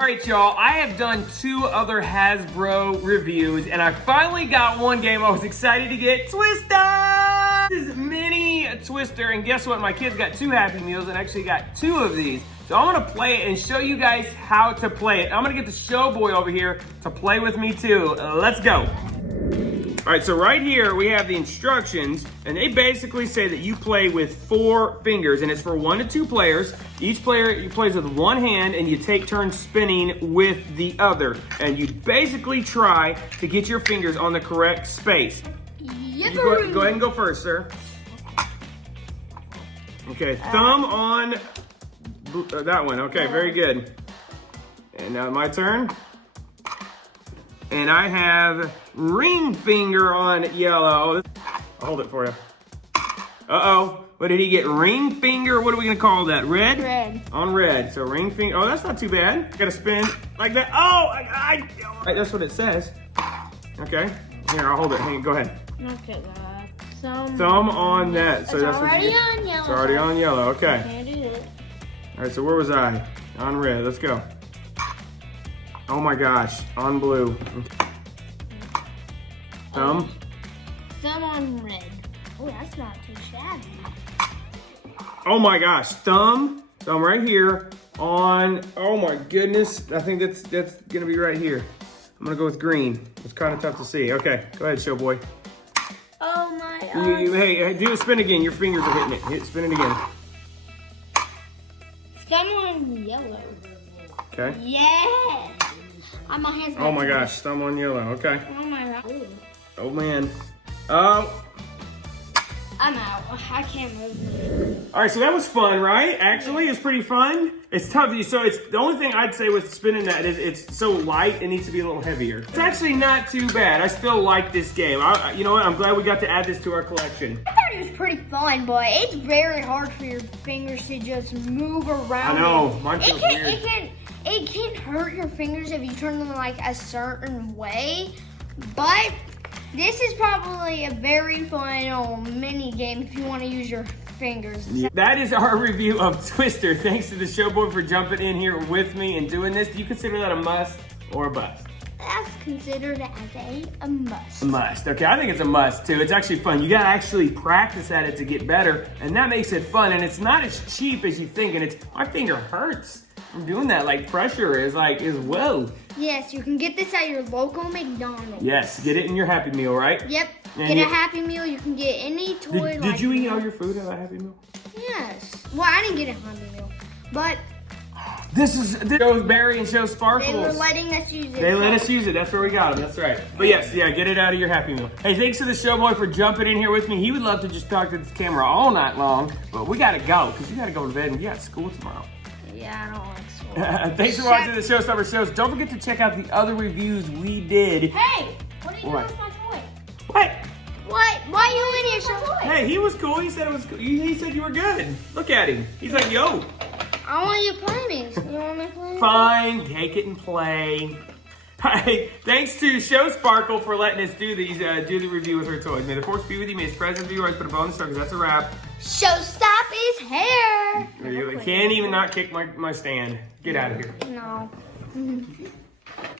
All right, y'all, I have done 2 other Hasbro reviews, and I finally got one game I was excited to get, Twister! This is mini Twister, and guess what? My kids got 2 Happy Meals and actually got 2 of these. So I'm gonna play it and show you guys how to play it. I'm gonna get the show boy over here to play with me too. Let's go. All right, so right here we have the instructions, and they basically say that you play with 4 fingers, and it's for 1 to 2 players. Each player plays with one hand, and you take turns spinning with the other. And you basically try to get your fingers on the correct space. Yep. Go ahead and go first, sir. Okay, thumb on that one. Okay, very good. And now my turn. And I have ring finger on yellow. I'll hold it for you. Uh-oh. What did he get? Ring finger? What are we going to call that? Red? Red. On red. So ring finger. Oh, that's not too bad. Got to spin like that. Oh, right, that's what it says. Okay. Here, I'll hold it. Hey, go ahead. Okay, thumb on that. So that's already what you on yellow. It's already on yellow. Okay. Can't do it. All right, so where was I? On red. Let's go. Oh my gosh. On blue. Thumb. Thumb on red. Oh, that's not too shabby. Oh my gosh. Thumb right here on, oh my goodness. I think that's gonna be right here. I'm gonna go with green. It's kind of tough to see. Okay, go ahead, show boy. Oh my Hey, do a spin again. Your fingers are hitting it. Spin it again. Thumb on yellow. Okay. Yeah. My hands. Oh my gosh, thumb on yellow. Okay. Oh my god. Ooh. Oh man. Oh. I'm out. I can't move. All right, so that was fun, right? Actually, it's pretty fun. It's tough. So it's the only thing I'd say with spinning that is it's so light. It needs to be a little heavier. It's actually not too bad. I still like this game. You know what? I'm glad we got to add this to our collection. I thought it was pretty fun, but it's very hard for your fingers to just move around. I know. Mine feels weird. It can hurt your fingers if you turn them like a certain way, but this is probably a very fun mini game if you want to use your fingers. That is our review of Twister. Thanks to the showboy for jumping in here with me and doing this. Do you consider that a must or a bust? That's considered as a must. A must. Okay, I think it's a must too. It's actually fun. You gotta actually practice at it to get better, and that makes it fun. And it's not as cheap as you think. And my finger hurts from doing that. Like pressure is whoa. Yes, you can get this at your local McDonald's. Yes, get it in your Happy Meal, right? Yep. And get a Happy Meal. You can get any toy. Did you eat all your food at a Happy Meal? Yes. Well, I didn't get a Happy Meal, but this shows Barry and shows Sparkles. they were letting us use it. They let us use it. That's where we got them. That's right. But yes, yeah, get it out of your Happy Meal. Hey, thanks to the showboy for jumping in here with me. He would love to just talk to this camera all night long, but we gotta go because you gotta go to bed and we got school tomorrow. Yeah, I don't like school. Thanks for watching the Showstopper Shows. Don't forget to check out the other reviews we did. Hey, what are you doing with my toy? What? What? Why are you in here so toy? Hey, he was cool. He said it was cool. He said you were good. Look at him. He's like, yo. I want you to play me. You want me to play me? Fine, take it and play. Hey, thanks to Show Sparkle for letting us do these, do the review with her toys. May the force be with you. May his presence be yours. Put a bow in the because that's a wrap. Showstop is here. You can't even not kick my stand. Get out of here. No.